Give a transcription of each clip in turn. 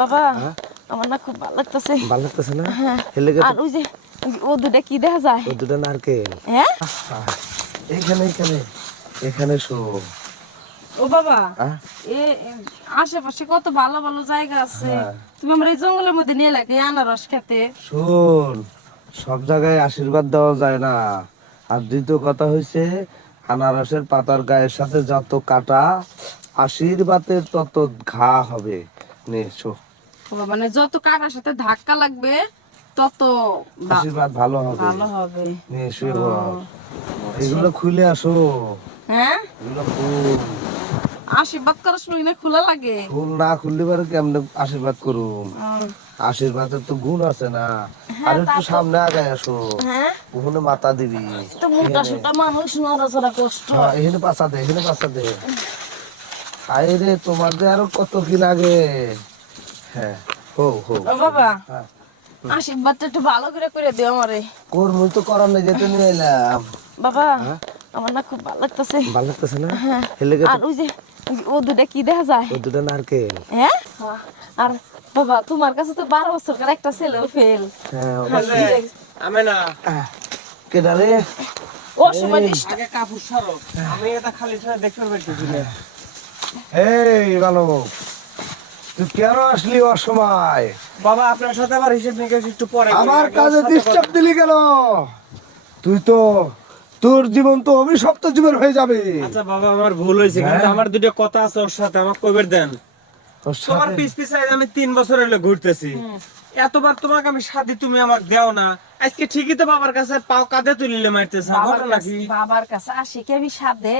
বাবা? আমার না খুব ভালো লাগতেছে। ভালো লাগতেছে না? হ্যাঁ। হেলে আর ওই যে ও দুটা কি দেখা যায়? ও দুটো নারকেল। হ্যাঁ? এখানে এখানে এখানে শো। ও বাবা এ আশেপাশে কত ভালো ভালো জায়গা আছে। হ্যাঁ। তুমি আমার এই জঙ্গলের মধ্যে নিয়ে লাগে আনারস খেতে? শোন সব জায়গায় আশীর্বাদ দেওয়া যায় না। আর দ্বিতীয় কথা হয়েছে আনারসের পাতার গায়ের সাথে যত কাটা আশীর্বাদের তত ঘা হবে। নে শো। ও, মানে যত কাটার সাথে ধাক্কা লাগবে তত আশীর্বাদ ভালো হবে। ভালো হবে। নে শুয়ে পড়। এগুলো খুলে আসো। হ্যাঁ? এগুলো ফুল আশীর্বাদ করার সময় না খোলা লাগে? ফুল না খুললে পারে কেমনে আশীর্বাদ করুম? আশীর্বাদের তো গুণ আছে না। আর একটু সামনে আগায় আসো। হ্যাঁ? ওখানে মাথা দিবি। তো মোটা সোটা মানুষ নড়াচড়া কষ্ট। হ্যাঁ, এখানে পাশা দে এখানে পাশা দে। হায় রে তোমার যে আরও কত কি লাগে। হ্যাঁ। হো হো। ও বাবা হ্যাঁ। আশীর্বাদটা একটু ভালো করে করে দিও আমারে। কর্মই তো করার নেই যেতে নিয়ে এলাম। বাবা হ্যাঁ? আমার না খুব ভালো লাগতেছে। ভালো লাগতেছে না? হ্যাঁ। হেলে আর ওই যে ও দুটা কি দেখা যায়? ও দুটো নারকেল। হ্যাঁ? আর বাবা তোমার কাছে তো বারো বছরকার একটা ছেলেও ফেল হ্যাঁ আমি না কেডা রে ও সময় আগে কাপড় সরো। আমি এটা খালি ছেড়ে দেখতে পাচ্ছি এই ভালো। তুই কেন আসলি অসময়? বাবা আপনার সাথে আবার হিসেব নিকেশ একটু পরে আমার কাজে ডিস্টার্ব দিলি কেন? তুই তো তোর জীবন তো অভিশপ্ত জীবন হয়ে যাবে। আচ্ছা বাবা আমার ভুল হয়েছে হ্যাঁ। কিন্তু আমার দুটো কথা আছে ওর সাথে আমাকে কইবার দেন। তোমার পিস পিস আমি তিন বছর হলো ঘুরতেছি। এতবার তোমাকে আমি শাদি তুমি আমাকে দেও না। আজকে ঠিকই তো বাবার কাছে পাও কাঁধে তুলিলে মারতেছে বাবার ঘটনা কাছে কি বাবার কাছে আসি কেবি সাধে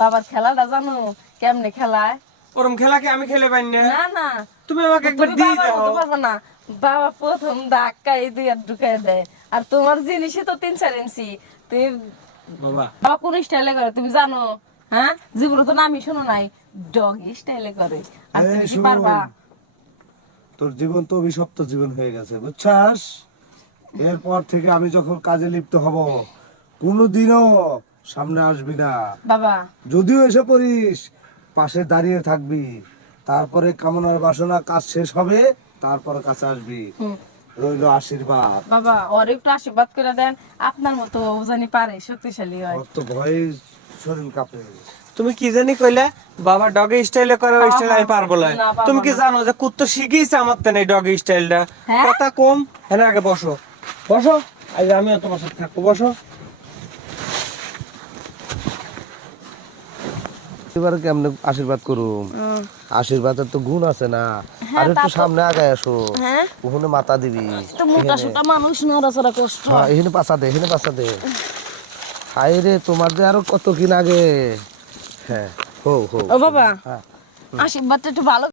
বাবার খেলাটা জানো কেমনে খেলায়? ওরম খেলা কি আমি খেলে পাই না। না না। তুমি আমাকে একবার দিয়ে দাও। না। বাবা প্রথম ধাক্কাই দুই হাত ঢুকাই দেয়। আর তোমার জিনিসই তো তিন চার ইঞ্চি তুমি বাবা। বাবা কোন স্টাইলে করে? তুমি জানো হ্যাঁ? জীবনে তো নামই শোনো নাই। ডগ স্টাইলে করে। আর তুমি কি পারবা? তোর জীবন তো অভিশপ্ত জীবন হয়ে গেছে বুঝছাস? এরপর থেকে আমি যখন কাজে লিপ্ত হব কোনোদিনও সামনে আসবি না। বাবা। যদিও এসে পড়িস পাশে দাঁড়িয়ে থাকবি। তারপরে কামনার বাসনা কাজ শেষ হবে তারপরে কাছে আসবি। রইল আশীর্বাদ। বাবা ওর একটু আশীর্বাদ করে দেন। আপনার মতো জানি পারে শক্তিশালী হয়। তো ভয়ে শরীর কাঁপে। তুমি কি জানি কইলে বাবা ডগে স্টাইলে করে ওই স্টাইল আমি পারব না। তুমি কি জানো যে কুত্তো শিখিয়েছে আমার তেন এই ডগে স্টাইলটা? হ্যাঁ? কথা কম হ্যাঁ আগে বসো। বসো আজ আমিও তোমার সাথে থাকব বসো। এবার কেমনে আশীর্বাদ করুম? আশীর্বাদের তো গুণ আছে না। আর একটু সামনে আগায় আসো। হ্যাঁ? ওখানে মাথা দিবি। তো মোটা সোটা মানুষ নড়াচড়া কষ্ট হ্যাঁ এখানে দে এখানে দে। হাই রে তোমার যে আরও কত কি লাগে। হ্যাঁ হো হো। ও বাবা হ্যাঁ। আশীর্বাদটা একটু ভালো